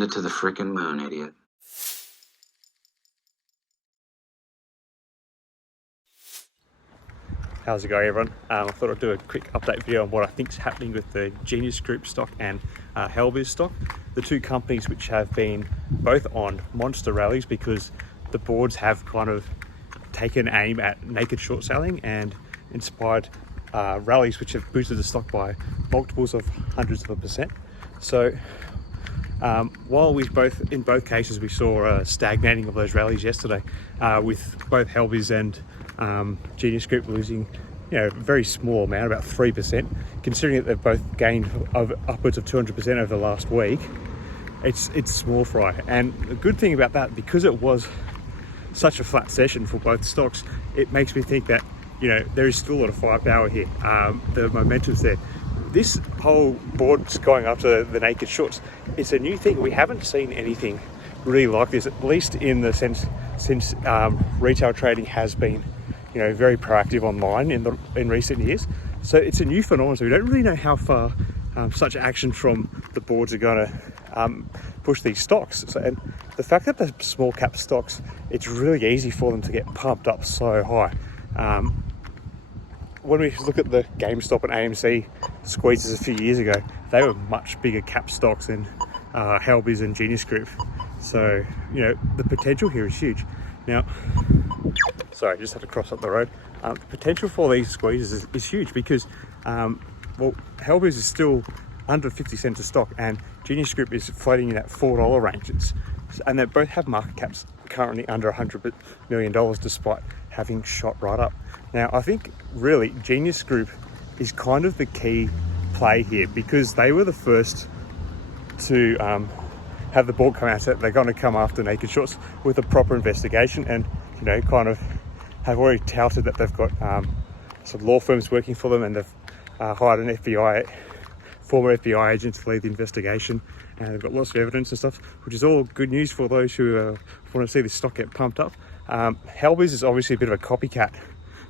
Send it to the frickin' moon, idiot. How's it going, everyone? I thought I'd do a quick update video on what I think is happening with the Genius Group stock and Helbiz stock, the two companies which have been both on monster rallies because the boards have kind of taken aim at naked short selling and inspired rallies which have boosted the stock by multiples of hundreds of a percent. So while in both cases we saw a stagnating of those rallies yesterday, with both Helbiz and Genius Group losing, a very small amount, about 3%, considering that they've both gained upwards of 200% over the last week. It's small fry, and the good thing about that, because it was such a flat session for both stocks, it makes me think that there is still a lot of firepower here. The momentum's there. This whole board's going after the naked shorts. It's a new thing. We haven't seen anything really like this, at least in the sense since retail trading has been very proactive online in recent years. So it's a new phenomenon. So we don't really know how far such action from the boards are going to push these stocks. So, and the fact that the small cap stocks, it's really easy for them to get pumped up so high. When we look at the GameStop and AMC squeezes a few years ago, they were much bigger cap stocks than Helbiz and Genius Group. So, the potential here is huge. Now, sorry, I just had to cross up the road. The potential for these squeezes is huge because, Helbiz is still under 50 cents a stock and Genius Group is floating in that $4 range. And they both have market caps currently under $100 million despite having shot right up. Now, I think really Genius Group is kind of the key play here because they were the first to have the board come out that they're going to come after naked shorts with a proper investigation, and kind of have already touted that they've got some law firms working for them, and they've hired an former FBI agent to lead the investigation, and they've got lots of evidence and stuff, which is all good news for those who want to see this stock get pumped up. Helbiz is obviously a bit of a copycat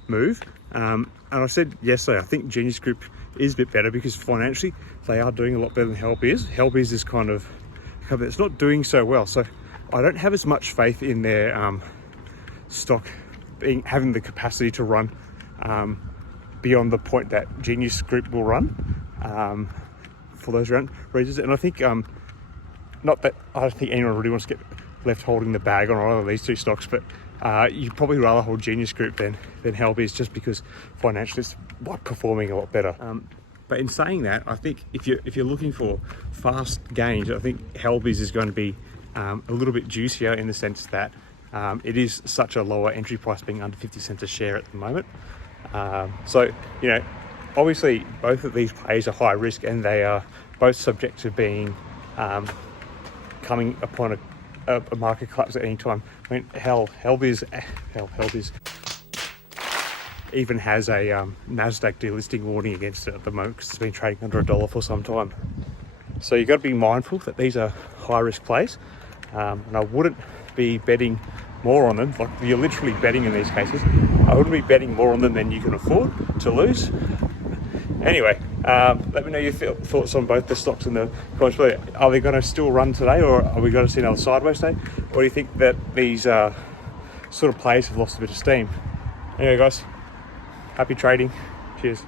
move, and I said yesterday I think Genius Group is a bit better because financially they are doing a lot better than Helbiz. Helbiz is kind of it's not doing so well, so I don't have as much faith in their stock having the capacity to run beyond the point that Genius Group will run for those reasons. And I think not that I don't think anyone really wants to get left holding the bag on either of these two stocks, but you'd probably rather hold Genius Group than Helbiz, just because financially it's performing a lot better. But in saying that, I think if you're looking for fast gains, I think Helbiz is going to be a little bit juicier in the sense that it is such a lower entry price, being under 50 cents a share at the moment. So obviously both of these plays are high risk, and they are both subject to being coming upon a market collapse at any time. I mean, Helbiz even has a NASDAQ delisting warning against it at the moment because it's been trading under $1 for some time. So you've got to be mindful that these are high risk plays, and I wouldn't be betting more on them. Like, you're literally betting in these cases. I wouldn't be betting more on them than you can afford to lose. Anyway, let me know your thoughts on both the stocks and the comments below. Are they going to still run today, or are we going to see another sideways day? Or do you think that these sort of plays have lost a bit of steam? Anyway, guys, happy trading. Cheers.